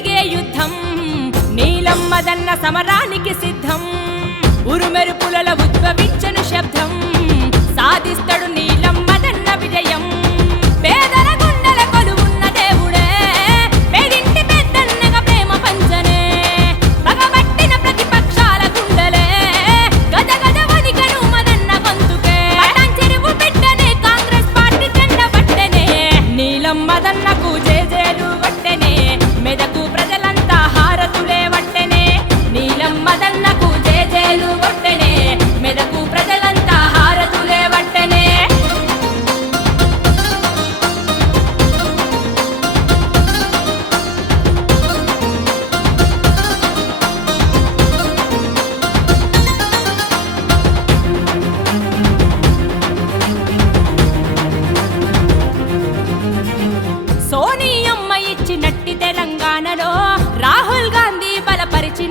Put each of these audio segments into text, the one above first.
జరిగే యుద్ధం. నీలమ్మదన్న సమరానికి సిద్ధం. ఉరుమెరుపుల ఉద్భవించను శబ్దం.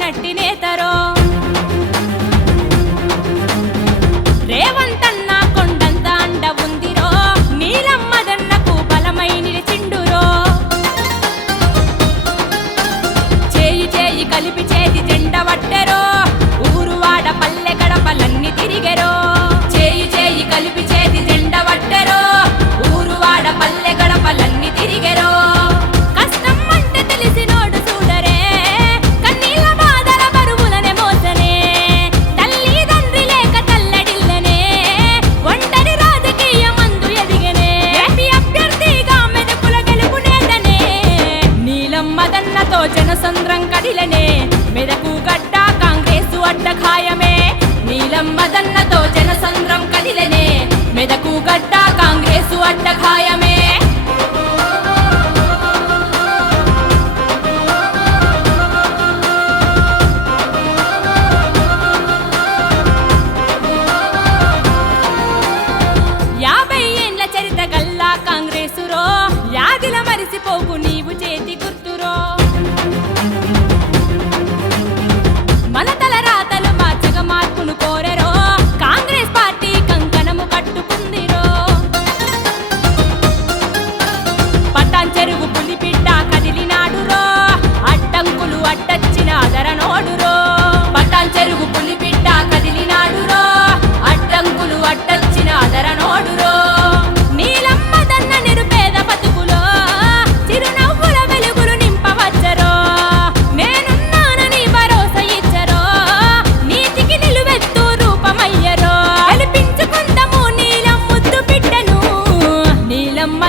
కట్టినే మనుషులనే మెదకు గడ్డ కాంగ్రెస్ అడ్డ ఖాయమే. నీలం మదన్నతో జనసంద్రం కదిలనే మెదకు గడ్డ కాంగ్రెస్ అడ్డ ఖాయమే. యాభై ఏండ్ల చరిత గల్లా కాంగ్రెసురో. యాదిల మరిసిపోకు నీవు చేతికి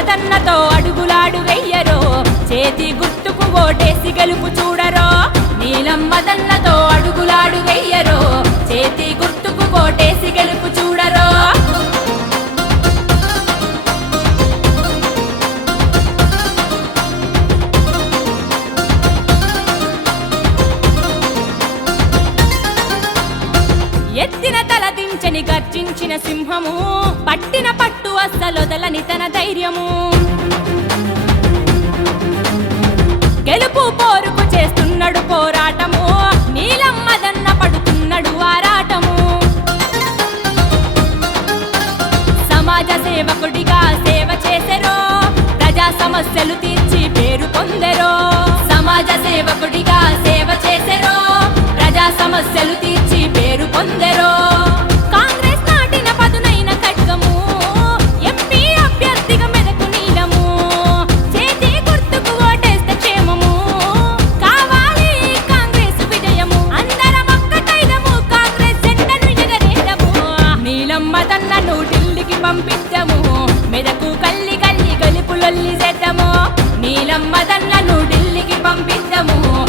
మదన్నతో అడుగులాడు వెయ్యరో. చేతి గుర్తుకు ఓటేసి గెలుపు చూడరో. నీలం మదన్నతో అడుగులాడు వెయ్యరో. చేతి గుర్తుకు ఓటేసి గెలుపు చూడరో. ఎత్తిన తల దించని గర్జించిన సింహము పట్టిన పట్టిన అస్సలొదలని తన ధైర్యము. గెలుపు పోరుకు చేస్తున్నాడు పోరాటము. నీలమ్మదన్న పడుతున్నాడు ఆరాటము. సమాజ సేవకుడిగా సేవ చేసెరో. ప్రజా సమస్యలు తీర్చి పేరు పొందెరో. సమాజ సేవకుడిగా సేవ చేసెరో. కోయిలమ్మదన్నను ఢిల్లీకి పంపిద్దము.